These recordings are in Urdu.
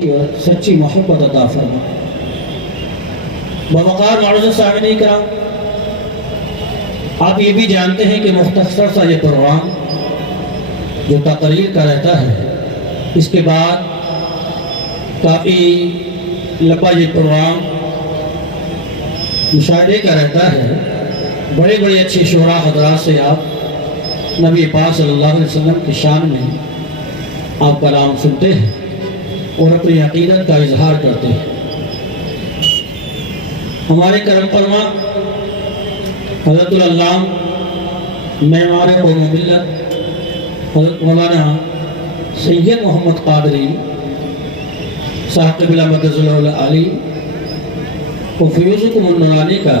اور سچی محبت عطا فرما۔ بوقار معزز سامعین کرام، آپ یہ بھی جانتے ہیں کہ مختصر سا یہ پروگرام جو تقریر کا رہتا ہے، اس کے بعد کافی لمبا یہ پروگرام مشاہدے کا رہتا ہے۔ بڑے بڑے اچھے شعراء حضرات سے آپ نبی پاک صلی اللہ علیہ وسلم کی شان میں آپ کلام سنتے ہیں اور اپنی عقیدت کا اظہار کرتے ہیں۔ ہمارے کرم فرما حضرت العلامہ معمار قوم ملت حضرت مولانا سید محمد قادری صاحب قبلہ مدظ العلی و فیوزکم النورانی کا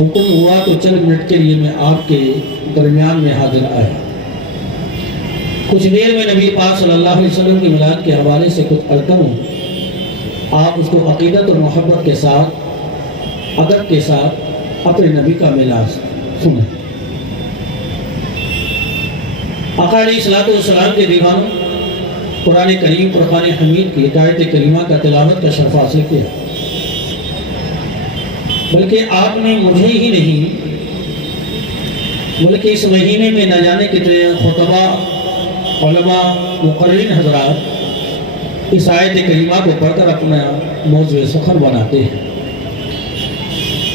حکم ہوا تو چند منٹ کے لیے میں آپ کے درمیان میں حاضر آیا۔ کچھ دیر میں نبی پاک صلی اللہ علیہ وسلم کی میلاد کے حوالے سے کچھ عرض کروں، آپ اس کو عقیدت اور محبت کے ساتھ، ادب کے ساتھ اپنے نبی کا میلاد سنیں۔ آقا علیہ الصلوۃ والسلام کے دیوانوں قرآن کریم فرقان حمید کی آیت کریمہ کا تلاوت کا شرف حاصل کیا، بلکہ آپ نے مجھے ہی نہیں بلکہ اس مہینے میں نہ جانے کتنے خطبہ، علماء، مقررین حضرات اس آیت کریمہ کو پڑھ کر اپنا موضوع سخن بناتے ہیں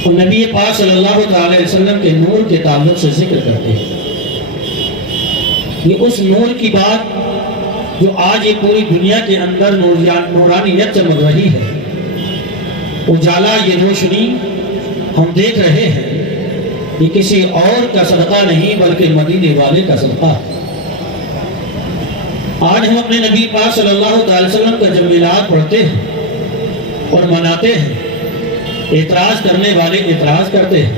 اور نبی پاک صلی اللہ علیہ وسلم کے نور کے تعلق سے ذکر کرتے ہیں۔ یہ اس نور کی بات جو آج یہ پوری دنیا کے اندر نورانیت چمک رہی ہے، اجالا، یہ روشنی ہم دیکھ رہے ہیں، یہ کسی اور کا صدقہ نہیں بلکہ مدینے والے کا صدقہ ہے۔ آج ہم اپنے نبی پاک صلی اللہ علیہ وسلم کا جب میلاد پڑھتے ہیں اور مناتے ہیں، اعتراض کرنے والے اعتراض کرتے ہیں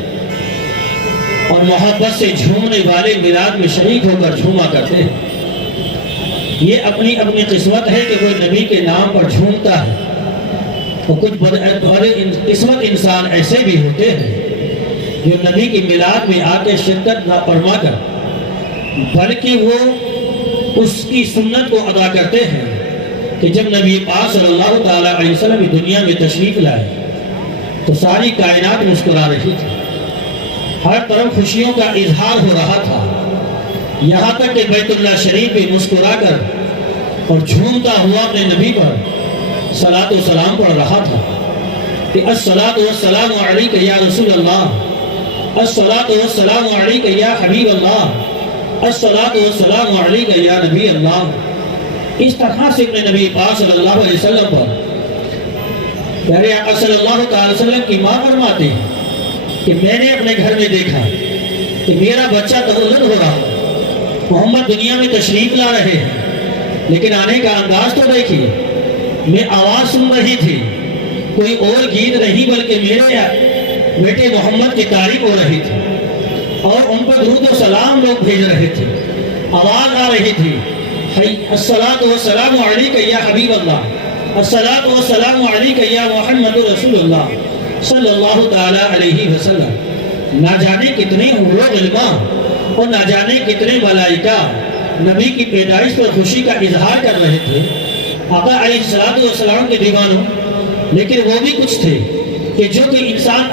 اور محبت سے جھومنے والے میلاد میں شریک ہو کر جھوما کرتے ہیں۔ یہ اپنی اپنی قسمت ہے کہ کوئی نبی کے نام پر جھومتا ہے، اور کچھ قسمت انسان ایسے بھی ہوتے ہیں جو نبی کی میلاد میں آ کے شرکت نہ فرما کر بلکہ وہ اس کی سنت کو ادا کرتے ہیں کہ جب نبی پاک صلی اللہ علیہ وسلم دنیا میں تشریف لائے تو ساری کائنات مسکرا رہی تھی، ہر طرف خوشیوں کا اظہار ہو رہا تھا، یہاں تک کہ بیت اللہ شریف بھی مسکرا کر اور جھومتا ہوا اپنے نبی پر صلاۃ و سلام پڑھ رہا تھا کہ الصلاۃ والسلام علیک یا رسول اللہ، الصلاۃ والسلام علیک یا حبیب اللہ، الصلاۃ والسلام علیک یا نبی اللہ۔ اس طرح سے اپنے نبی پاک صلی اللہ علیہ وسلم پر پیارے آقا صلی اللہ علیہ وسلم کی ماں فرماتے ہیں کہ میں نے اپنے گھر میں دیکھا کہ میرا بچہ تولد ہو رہا، محمد دنیا میں تشریف لا رہے ہیں، لیکن آنے کا انداز تو دیکھیے، میں آواز سن رہی تھی، کوئی اور گیت نہیں بلکہ میرے بیٹے محمد کی تعریف ہو رہی تھی اور ان پر درود و سلام لوگ بھیج رہے تھے، آواز آ رہی تھی، الصلاۃ والسلام علیک یا حبیب اللہ، الصلاۃ والسلام علیک یا محمد رسول اللہ صلی اللہ تعالی علیہ وسلم۔ نہ جانے کتنے حور و غلماں اور نہ جانے کتنے ملائکہ نبی کی پیدائش پر خوشی کا اظہار کر رہے تھے، آقا علیہ السلام کے دیوانوں، لیکن وہ بھی کچھ تھے کہ جو کہ انسان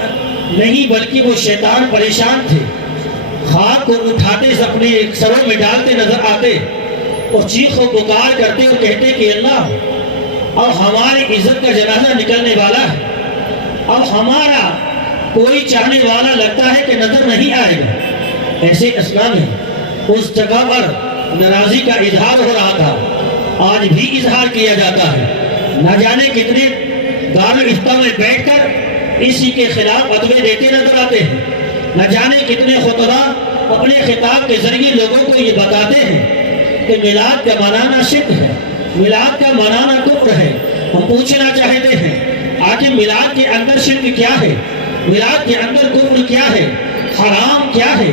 نہیں بلکہ وہ شیطان پریشان تھے، خاک کو اٹھاتے اپنے سروں میں ڈالتے نظر آتے اور چیخ و پکار کرتے اور کہتے کہ اللہ، اور ہماری عزت کا جنازہ نکلنے والا ہے، اور ہمارا کوئی چاہنے والا لگتا ہے کہ نظر نہیں آئے گا۔ ایسے اسلام میں اس جگہ پر ناراضی کا اظہار ہو رہا تھا، آج بھی اظہار کیا جاتا ہے۔ نہ جانے کتنے دارالفتہ میں بیٹھ کر اسی کے خلاف فتوے دیتے نظر آتے ہیں، نہ جانے کتنے خطبہ اپنے خطاب کے ذریعے لوگوں کو یہ بتاتے ہیں کہ میلاد کا منانا شرک ہے، میلاد کا منانا کفر ہے۔ ہم پوچھنا چاہتے ہیں آخر میلاد کے اندر شرک کیا ہے، میلاد کے اندر کفر کیا ہے، حرام کیا ہے،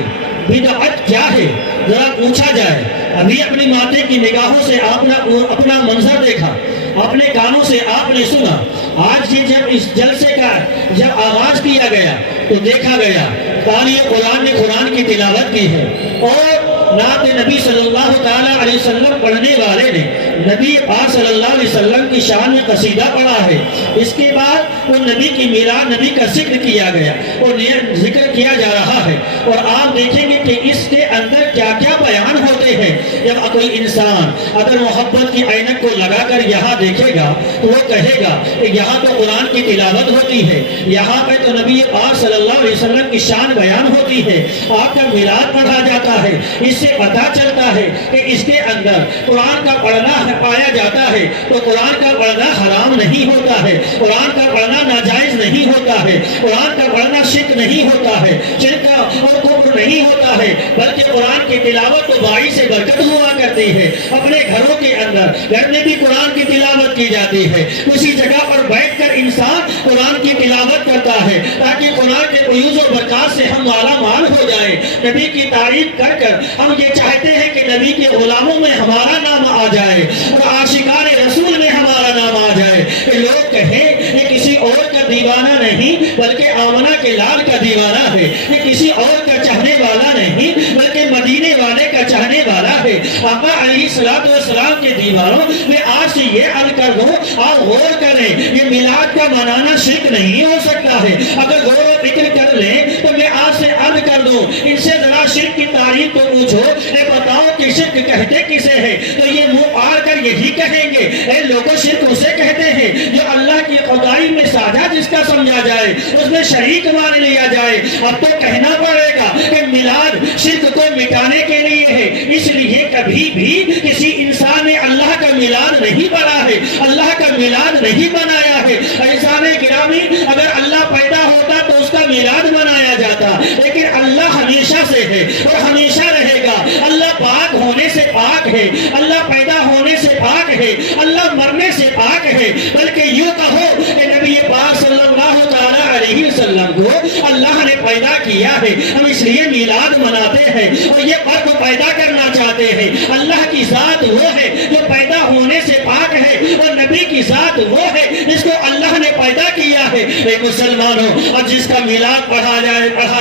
بدعت کیا ہے؟ ذرا پوچھا جائے۔ ابھی اپنی ماتے کی نگاہوں سے آپ نے اپنا منظر دیکھا، اپنے کانوں سے آپ نے سنا۔ آج یہ جب اس جلسے کا جب آغاز کیا گیا تو دیکھا گیا قاری قرآن نے قرآن کی تلاوت کی ہے اور نعت نبی صلی اللہ تعالیٰ علیہ وسلم پڑھنے والے نے نبی پاک صلی اللہ علیہ وسلم کی شان میں قصیدہ پڑھا ہے، اس کے بعد وہ نبی کی میلاد، نبی کا ذکر کیا گیا اور ذکر کیا جا رہا ہے، اور آپ دیکھیں گے کہ اس کے اندر کیا کیا بیان ہوتے ہیں۔ جب کوئی انسان اگر محبت کی عینک کو لگا کر یہاں دیکھے گا تو وہ کہے گا کہ یہاں تو قرآن کی تلاوت ہوتی ہے، یہاں پہ تو نبی پاک صلی اللہ علیہ وسلم کی شان بیان ہوتی ہے، آپ کا میلاد پڑھا جاتا ہے۔ اس سے پتہ چلتا ہے کہ اس کے اندر قرآن کا پڑھنا پایا جاتا ہے تو قرآن کا پڑھنا حرام نہیں ہوتا ہے، قرآن کا پڑھنا ناجائز نہیں ہوتا ہے، قرآن کا پڑھنا شرک نہیں ہوتا ہے، شرک کا اور کفر نہیں ہوتا ہے، بلکہ قرآن کی تلاوت تو باعث برکت ہوا کرتی ہے۔ اپنے گھروں کے اندر گھر میں بھی قرآن کی تلاوت کی جاتی ہے، اسی جگہ پر بیٹھ کر انسان قرآن کی تلاوت کرتا ہے تاکہ قرآن کے فیوز و برکات سے ہم مالا مال ہو جائے۔ نبی کی تعریف کر کر ہم یہ چاہتے ہیں کہ نبی کے غلاموں میں ہمارا نام آ جائے اور عاشقان رسول میں ہمارا نام آ جائے، کہ لوگ کہیں یہ کسی اور کا دیوانہ نہیں بلکہ آمنہ کے لال کا دیوانہ ہے، یہ کسی اور کا چاہنے والا نہیں بلکہ مدینے والے کا چاہنے والا ہے۔ آقا علیہ السلام کے دیوانوں میں آج سے یہ عرض کر دو، آپ غور کریں، یہ میلاد کا منانا شرک نہیں ہو سکتا ہے۔ اگر غور و فکر کر لیں تو میں آج سے عرض کر دوں، ان سے ذرا شرک کی تعریف کو پوچھو، اے بتاؤ کہ شرک کہتے کسے ہیں، تو یہ منہ پار کر یہی کہیں گے، اے لوگوں شرک اسے کہتے ہیں جو اللہ کی خدائی میں ساجھا جس کا سمجھا جائے، اس میں شریک مان لیا جائے۔ اب تو کہنا پڑے گا کہ میلاد شرک کو مٹانے کے لیے ہے، اس لیے کبھی بھی کسی انسان نے اللہ کا میلاد نہیں بنا ہے، اللہ کا میلاد نہیں بنایا ہے۔ عزیزان گرامی، اگر اللہ پیدا ہوتا تو اس کا میلاد منایا جاتا، لیکن اللہ ہمیشہ سے ہے اور ہمیشہ رہے گا۔ اللہ پاک ہونے سے پاک ہے، اللہ پیدا ہونے سے پاک ہے، اللہ مرنے سے پاک ہے، بلکہ یوں کہو کہ نبی پاک صلی اللہ تعالیٰ علیہ وسلم کو اللہ نے پیدا کیا ہے، ہم اس لیے میلاد مناتے ہیں اور یہ فرق پیدا کرنا چاہتے ہیں۔ اللہ کی ذات وہ ہے جو پیدا ہونے سے پاک ہے اور نبی کی ذات وہ ہے جس کو اللہ نے پیدا کیا ہے۔ اے مسلمانوں، اور جس کا میلاد پڑھا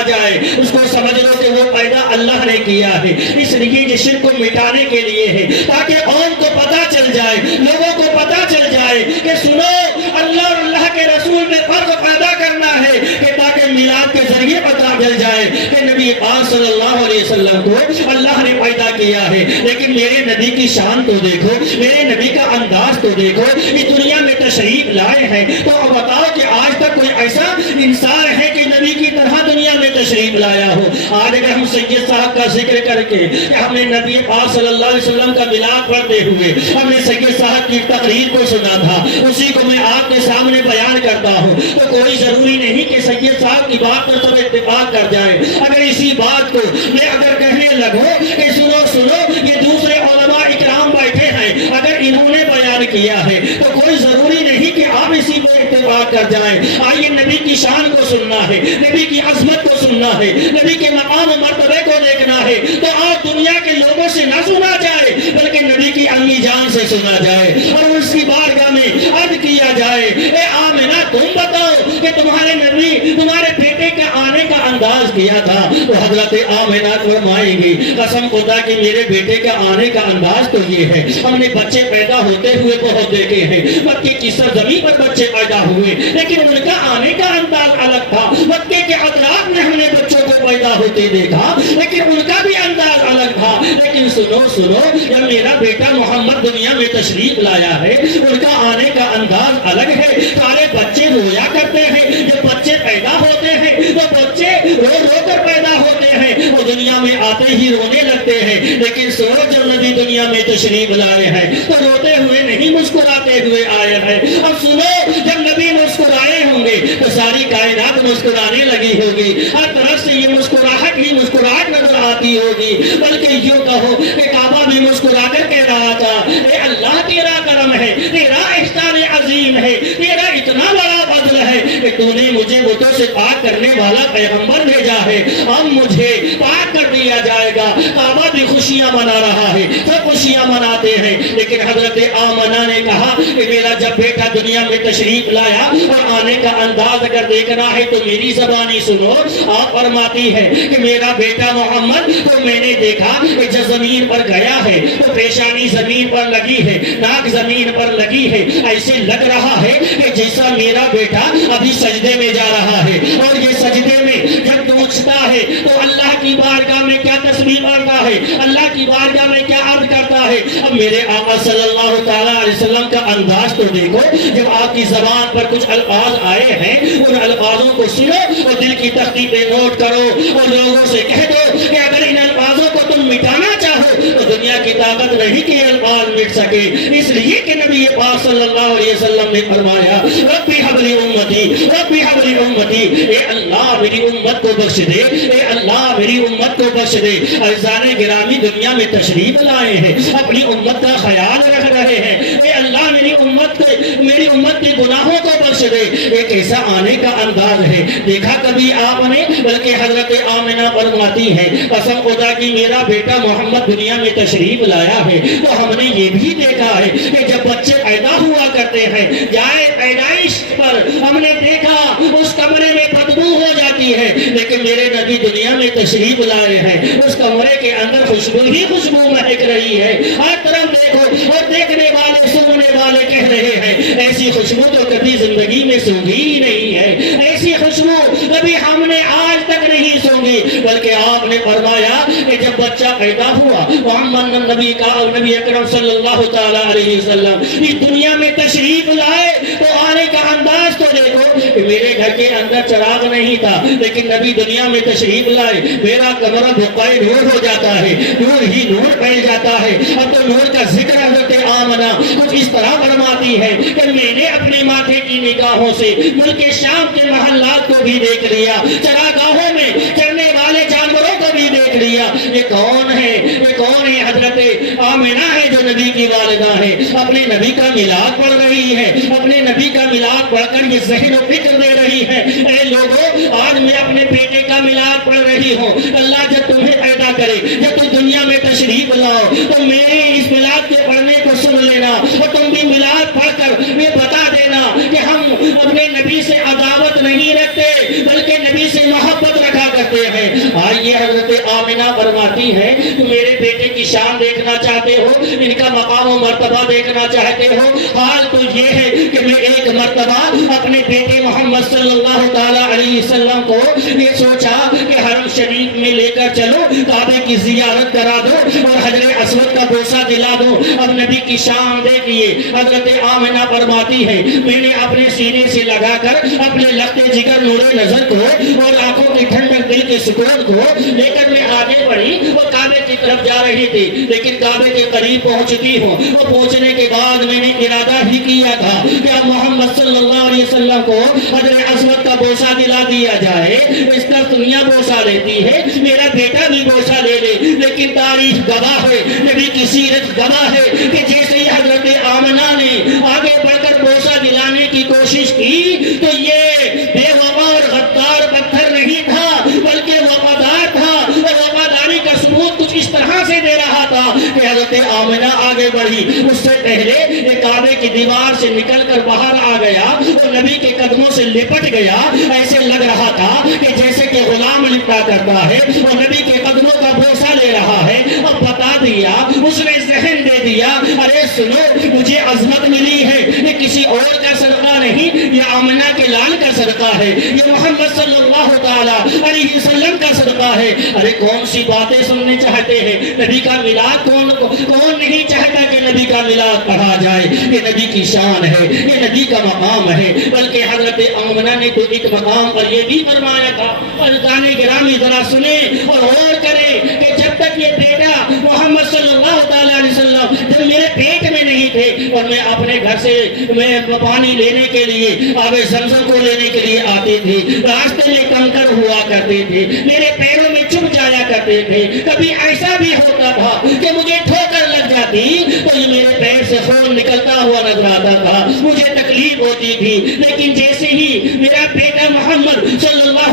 جائے اس کو سمجھ لو کہ وہ پیدا اللہ نے کیا ہے، اس لیے یہ شرک کو مٹانے کے لیے ہے، تاکہ قوم کو پتہ چل جائے، لوگوں کو پتہ چل جائے کہ سنو، اللہ اور اللہ کے رسول میں فرق پیدا کرنا ہے، کہ تاکہ میلاد کے ذریعے پتہ چل جائے کہ نبی پاک صلی اللہ علیہ وسلم کو اللہ نے پیدا کیا ہے۔ لیکن میرے نبی کی شان تو دیکھو، میرے نبی کا انداز تو دیکھو، اس دنیا میں تشریف لائے ہیں، تو اب بتاؤ کہ آج تک کوئی ایسا انسان ہے کہ نبی کی طرح دنیا میں تشریف لایا ہو؟ آج اگر ہم سید صاحب کا ذکر کر کے کہ ہم نے نبی پاک صلی اللہ علیہ وسلم کا میلاد پڑھتے ہوئے ہم نے سید صاحب کی تقریر کو سنا تھا، اسی کو میں آپ کے سامنے بیان کرتا ہوں، تو کوئی ضروری نہیں کہ سید صاحب کی بات پر سب اتفاق کر جائے۔ اگر اسی بات کو میں اگر کہنے لگوں کہ سنو یہ دوسرے علماء اکرام بیٹھے ہیں، اگر انہوں نے بیان کیا ہے تو کوئی ضروری نہیں کہ آپ اسی پہ اتفاق کر جائیں۔ آئیے نبی کی شان کو سننا ہے، نبی کی عظمت کو سننا ہے، نبی کے مقام و مرتبے کو دیکھنا ہے، تو آپ دنیا کے لوگوں سے نہ سنا جائے بلکہ نبی کی امی جان سے سنا جائے اور اس کی بارگاہ میں عرض کیا جائے، اے آمنہ تم بتاؤ کہ تمہارے نبی تمہارے بیٹے کا آنے کا انداز کیا تھا، تو حضرت آمنہ فرمائیں گی قسم خدا کہ میرے بیٹے کا آنے کا انداز تو یہ ہے، ہم نے بچے پیدا ہوتے ہوئے بہت دیکھے ہیں، مکے کی سرزمین پر بچے پیدا ہوئے لیکن ان کا آنے کا انداز الگ تھا، مکے کے اطراف میں ہم نے بچوں کو پیدا ہوتے دیکھا لیکن ان کا بھی انداز الگ تھا۔ لیکن سنو جب میرا بیٹا محمد دنیا میں تشریف لایا ہے ان کا آنے کا انداز الگ ہے۔ سارے بچے رویا کرتے ہیں، جب بچے پیدا ہوتے ہیں تو بچے رو کر پیدا ہوتے ہیں، وہ دنیا میں آتے ہی رونے لگتے ہیں، لیکن جب نبی دنیا میں تشریف لائے ہیں تو روتے ہوئے نہیں مسکراتے ہوئے آئے ہیں۔ اب سنو، جب نبی مسکرائے ہوں گے تو ساری کائنات مسکرانے لگی ہوگی، ہر طرف سے یہ مسکراہٹ ہی مسکراہٹ نظر آتی ہوگی، بلکہ یوں کہو کہ کعبہ بھی مسکرا کر کہہ رہا تھا، اے اللہ تیرا کرم ہے، تیرا احسان عظیم ہے، تیرا اتنا بڑا فضل ہے کہ تو نے مجھے بتوں سے پاک کرنے والا پیغمبر بھیجا ہے، اب مجھے پاک کر دیا جائے گا. کعبہ بھی خوشیاں منا رہا ہے, سب خوشیاں مناتے ہیں. لیکن حضرت آمنہ نے کہا کہ میرا جب بیٹا دنیا میں تشریف لایا اور آنے کا انداز اگر دیکھنا ہے تو میری زبانی سنو. آپ فرماتی ہے کہ میرا بیٹا محمد تو میں نے دیکھا کہ جب زمین پر گیا ہے تو پیشانی زمین پر لگی ہے, ناک زمین پر لگی ہے, ایسے لگ رہا ہے کہ جیسا میرا بیٹا ابھی سجدے میں جا رہا ہے. اور یہ سجدے میں جب پہنچتا ہے تو اللہ کی بارگاہ میں کیا تسبیح پڑھتا ہے, اللہ کی بارگاہ میں کیا عرض کرتا ہے. اب میرے آقا صلی اللہ تعالیٰ علیہ وسلم کا انداز تو دیکھو, جب آپ کی زبان پر کچھ الفاظ آئے ہیں ان الفاظوں کو سنو اور دل کی تختی پہ نوٹ کرو اور لوگوں سے کہہ دو کہ اگر ان الفاظوں کو تم مٹانا چاہو تو دنیا کی طاقت نہیں کہ یہ الفاظ مٹ سکے. اس لیے کہ نبی پاک صلی اللہ علیہ وسلم نے فرمایا ربی حبلی امتی, ربی حبلی امتی, اے اللہ میری امت کو بخش دے, اے اللہ میری امت کو بخش دے. عزیزان گرامی دنیا میں تشریف لائے ہیں, اپنی امت کا خیال رکھ رہے ہیں, اے اللہ میری امت کے گناہوں کو بخش دے. ایک ایسا آنے کا انداز ہے دیکھا کبھی آپ نے, بلکہ حضرت آمنہ فرماتی ہے قسم خدا کی میرا بیٹا محمد دنیا میں تشریف لایا ہے تو ہم نے یہ بھی دیکھا ہے کہ جب بچے پیدا ہوا کرتے ہیں جائے پیدائش پر ہم نے دیکھا اس کمرے میں بدبو ہو جاتی ہے, لیکن میرے نبی دنیا میں تشریف لائے ہیں اس کمرے کے اندر خوشبو ہی خوشبو مہک رہی ہے. ہر طرف دیکھو اور دیکھنے والے سننے والے کہہ رہے ہیں ایسی خوشبو تو کبھی زندگی میں سونگی ہی نہیں ہے, ایسی خوشبو کبھی ہم نے آج تک نہیں سونگی. بلکہ آپ نے فرمایا کہ جب بچہ پیدا ہوا محمد نبی اکرم صلی اللہ تعالیٰ علیہ وسلم اس دنیا میں تشریف لائے تو آنے کا انداز تو دیکھو کہ میرے گھر کے اندر چراغ نہیں تھا لیکن نبی دنیا میں تشریف لائے میرا کمرہ بقائے نور ہو جاتا ہے, نور ہی نور پھیل جاتا ہے. اب تو نور کا ذکر حضرت آمنہ کچھ اس طرح فرماتی ہے کہ میں نے اپنے ماتھے کی نگاہوں سے ملک شام کے محلات کو بھی دیکھ لیا, چراگاہوں میں چرنے والے جانوروں کو بھی دیکھ لیا. یہ کون ہے, یہ کون ہے؟ حضرت آمنہ ہے جو نبی کی والدہ ہے, اپنے نبی کا میلاد پڑھ رہی ہے, اپنے نبی کا میلاد پڑھ کر یہ ذہن و فکر دے رہی ہے اے لوگوں آج میں اپنے بیٹے کا میلاد پڑھ رہی ہوں. اللہ جب تمہیں پیدا کرے, جب تم دنیا میں تشریف لاؤ تو میرے اس میلاد کے پڑھنے کو سن لینا اور تم بھی میلاد پڑھ کر میں بتا دینا کہ ہم اپنے نبی سے عداوت نہیں رکھتے بلکہ نبی سے محبت رکھا کرتے ہیں. آئیے حضرت آمنہ فرماتی ہے کہ میرے بیٹے کی شان دیکھنا چاہتے ہو, ان کا مقام و مرتبہ دیکھنا چاہتے ہو, حال تو یہ ہے کہ میں ایک مرتبہ اپنے بیٹے محمد صلی اللہ تعالیٰ علیہ وسلم کو یہ سوچا کہ حرم شریف میں لے کر چلو, کعبے کی زیارت کرا دو اور حجر اسود کا بوسہ دلا دو. اب نبی کی شان دیکھیے حضرت آمنہ فرماتی ہے میں نے اپنے سینے سے لگا کر اپنے لگتے جگر نور نظر کو اور آنکھوں کی ٹھنڈک دل کے سکون کو لے کر میں آگے بڑھی اور کعبے کی طرف جا رہی تھی. لیکن کعبے کے قریب پہنچتی ہوں اور پہنچنے کے بعد میں نے ارادہ بھی کیا تھا کہ اب محمد صلی اللہ علیہ وسلم کو حجر اسود کا بوسہ دلا دیا جائے. اس کا دنیا بوسہ لیتی ہے, میرا بیٹا بھی بوسہ لے لے, لیکن تاریخ گواہ ہے, نبی کی سیرت گواہ ہے کہ جیسے ہی حضرت آمنہ نے آگے بڑھ کر بوسہ دلانے کی کوشش کی تو یہ بے وفا اور غدار پتھر نہیں تھا بلکہ وفادار تھا اور وفاداری کا ثبوت کچھ اس طرح سے دے رہا تھا کہ حضرت آمنہ آگے بڑھی. اس سے پہلے یہ کعبے کی دیوار سے نکل کر باہر آ گیا اور نبی کے قدموں سے لپٹ گیا. ایسے لگ رہا تھا کہ جیسے کہ غلام لپٹا کرتا ہے اور نبی کے قدموں کا بوسہ لے رہا ہے. اب بتا دیا, اس نے ذہن دے دیا, ارے سنو مجھے عظمت ملی ہے, یہ کسی اور کا صدقہ نہیں, یہ آمنہ کے لال کا صدقہ ہے, یہ محمد صلی اللہ تعالیٰ علیہ وسلم کا صدقہ ہے. ارے کون سی باتیں سننے چاہتے ہیں, نبی کا میلاد کون نہیں چاہتا کہ نبی کا میلاد پڑھا جائے. یہ نبی کی شان ہے, یہ نبی کا مقام ہے. بلکہ حضرت آمنہ نے تو ایک مقام پر یہ بھی فرمایا تھا, عزیزان گرامی ذرا سنیں اور غور کریں کہ جب تک یہ بیٹا محمد صلی اللہ تعالیٰ علیہ وسلم جب میرے پیٹ میں نہیں تھے اور میں اپنے گھر سے میں پانی لینے کے لیے آب زمزم کو لینے کے لیے آتے تھے, راستے میں کنکر ہوا کرتے تھے, میرے پیروں میں چبھ جایا کرتے تھے. کبھی ایسا بھی ہوتا تھا کہ مجھے ٹھوکر لگ جاتی تو یہ میرے پیر سے خون نکلتا ہوا نظر آتا تھا, مجھے تکلیف ہوتی تھی. لیکن جیسے ہی میرا بیٹا محمد صلی اللہ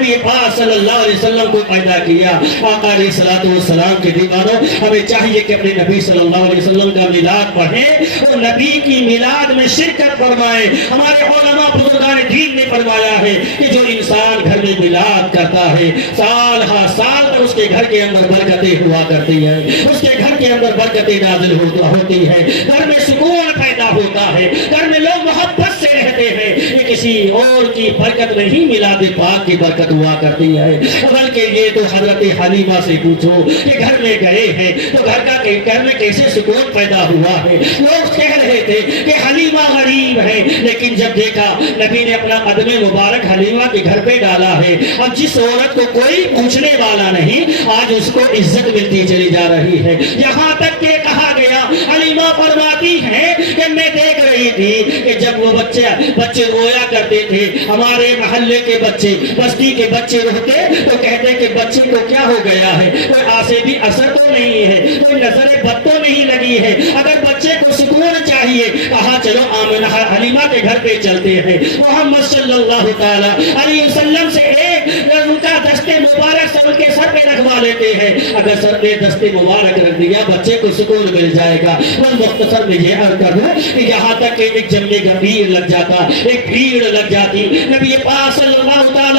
نبی پاک صلی اللہ علیہ وسلم کو پیدا کیا۔ آقا علیہ الصلوۃ والسلام کے دیوانوں، ہمیں چاہیے کہ اپنے نبی صلی اللہ علیہ وسلم کا میلاد پڑھیں اور نبی کی میلاد میں شرکت فرمائیں۔ ہمارے علماء بزرگان دین نے فرمایا ہے کہ جو انسان گھر میں میلاد کرتا ہے سال ہر سال پر اس کے گھر کے اندر برکتیں ہوا کرتی ہیں، اس کے گھر کے اندر برکتیں نازل ہوتی ہیں، گھر میں سکون پیدا ہوتا ہے، گھر میں لوگ محبت سے رہتے ہیں۔ یہ کسی اور کی برکت نہیں، میلاد پاک کی برکت ہوا کرتی ہے۔ بلکہ یہ تو حضرت حلیمہ سے پوچھو کہ گھر میں گئے ہیں تو گھر میں کیسے سکون پیدا ہوا ہے۔ لوگ کہہ رہے تھے کہ حلیمہ غریب ہے، لیکن جب دیکھا نبی نے اپنا قدم مبارک حلیمہ کے گھر پہ ڈالا ہے، اب جس عورت کو کوئی پوچھنے والا نہیں، آج اس کو عزت ملتی چلی جا رہی ہے۔ یہاں تک کہ کہا گیا، حلیمہ فرماتی ہے کہ میں دیکھ رہی تھی کہ جب وہ بچے رویا کرتے تھے، ہمارے محلے کے بچے، بستی کے بچے روتے تو کہتے کہ بچے کو کیا ہو گیا ہے، کوئی آسیبی اثر تو نہیں ہے، کوئی نظر بد تو نہیں لگی ہے۔ اگر بچے کو سکون چاہیے، کہا چلو آمنہ حلیمہ کے گھر پہ چلتے ہیں۔ محمد صلی اللہ تعالی علیہ وسلم سے ایک ان کا دستے مبارک سر کے سر پہ رکھوا لیتے ہیں۔ اگر سر پہ دستے مبارک رکھ دیا بچے کو سکون مل جائے گا۔ میں مختصر میں یہ عرض کر دوں کہ یہاں تک کہ ایک جنگ گمبھیر لگ جاتا، ایک بھیڑ لگ جاتی، نبی پاک صلی اللہ تعالی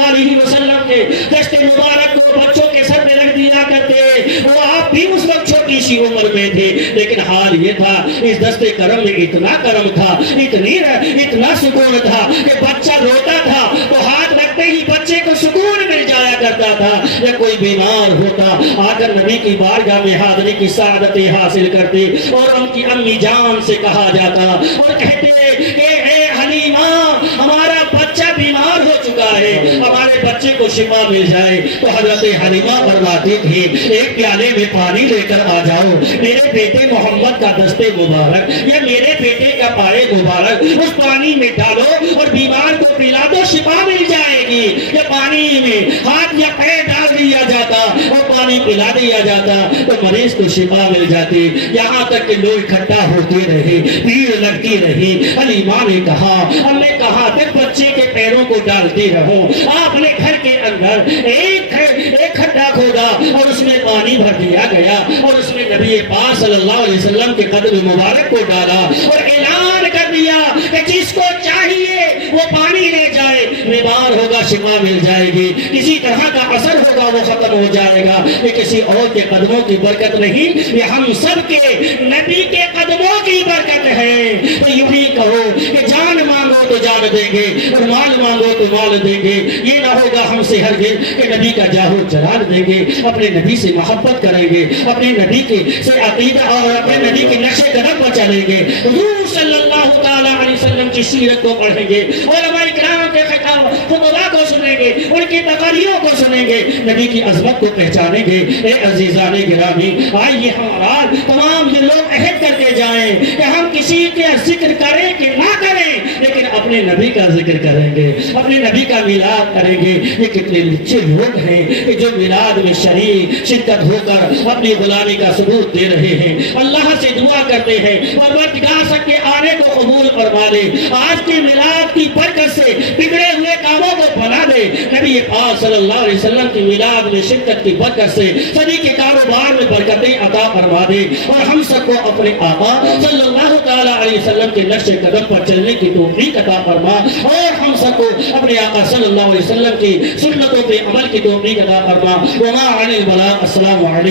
علیہ وسلم کے دستے مبارک کو بچوں کے سر پہ رکھ دیا کرتے۔ وہ آپ بھی اس وقت چھوٹی سی عمر میں تھے، لیکن حال یہ تھا اس دستے کرم میں اتنا کرم تھا، اتنا سکون تھا کہ بچہ روتا تھا تو ہاتھ رکھتے ہی بچے کو سکون مل جایا کرتا تھا۔ یا کوئی بیمار ہوتا آ کر نبی کی بارگاہ میں حاضری کی سعادتیں حاصل کرتے اور ان کی امی جان سے کہا جاتا اور کہتے کہ اے حلیمہ ہمارا بچہ بیمار ہو چکا ہے، ہمارے بچے کو شفا مل جائے۔ تو حضرت حلیمہ فرماتی تھی ایک پیالے میں پانی لے کر آ جاؤ، میرے بیٹے محمد کا دستے مبارک یا میرے بیٹے کا پائے مبارک اس پانی میں ڈالو اور بیمار کو پلا دو، شفا مل جائے گی۔ یا پانی میں ہاتھ یا پیر ڈال دیا جاتا اور پانی پلا دیا جاتا تو مریض کو شفا مل جاتی۔ یہاں تک کہ لوگ اکٹھا ہوتے رہے، بھیڑ لگتی رہی۔ حلیمہ نے کہا ہم نے کہا پھر بچے کے پیروں کو ڈالتے رہو۔ آپ نے گھر کے اندر ایک کھڈا کھودا اور اس میں پانی بھر دیا گیا اور اس میں نبی پاک صلی اللہ علیہ وسلم کے قدم مبارک کو ڈالا اور اعلان کر دیا کہ جس کو چاہیے وہ پانی لے جائے، بیمار ہوگا شفا مل جائے گی، کسی طرح کا اثر ہوگا وہ ختم ہو جائے گا۔ یہ کسی اور کے قدموں کی برکت نہیں، یہ ہم سب کے نبی کے قدموں کی برکت ہے۔ تو یوں ہی کہو کہ جان مانگو تو جان دیں گے اور مال مانگو تو مال دیں گے۔ یہ نہ ہوگا ہم سے ہرگز کہ نبی کا جاہ و جلال دیں گے، اپنے نبی سے محبت کریں گے، اپنے نبی کے سے عقیدہ اور اپنے نبی کے نقش قدم پر چلیں گے، حضور صلی اللہ تعالی علیہ وسلم کی سیرت کو پڑھیں گے، علماء کرام کے خطبہ کو سنیں گے، ان کی تقریروں کو سنیں گے، نبی کی عظمت کو پہچانیں گے۔ اے عزیزان گرامی، آئیے ہم آج تمام یہ لوگ عہد کرتے جائیں کہ ہم کسی کے ذکر کریں کہ نہ کریں، لیکن اپنے نبی کا ذکر کریں گے، اپنے نبی کا میلاد کریں گے۔ یہ کتنے اچھے لوگ ہیں کہ جو میلاد میں شرکت ہو کر اپنی غلامی کا ثبوت دے رہے ہیں۔ اللہ سے دعا کرتے ہیں پروردگار سب کے آنے کو قبول فرما لے، آج کی میلاد کی برکت سے بگڑے ہوئے کاموں کو بنا دے۔ نبی پاک صلی اللہ علیہ وسلم کی میلاد میں شرکت کی برکت سے سبھی کے کاروبار میں برکتیں عطا فرما دے اور ہم سب کو اپنے آقا صلی اللہ تعالی علیہ وسلم کے نقش قدم پر چلنے کی توفیق عطا فرما اور ہم سب کو اپنے آقا صلی اللہ علیہ وسلم کی سنتوں پہ عمل کی توفیق عطا فرما۔ وما علی البلاغ۔ السلام علیکم۔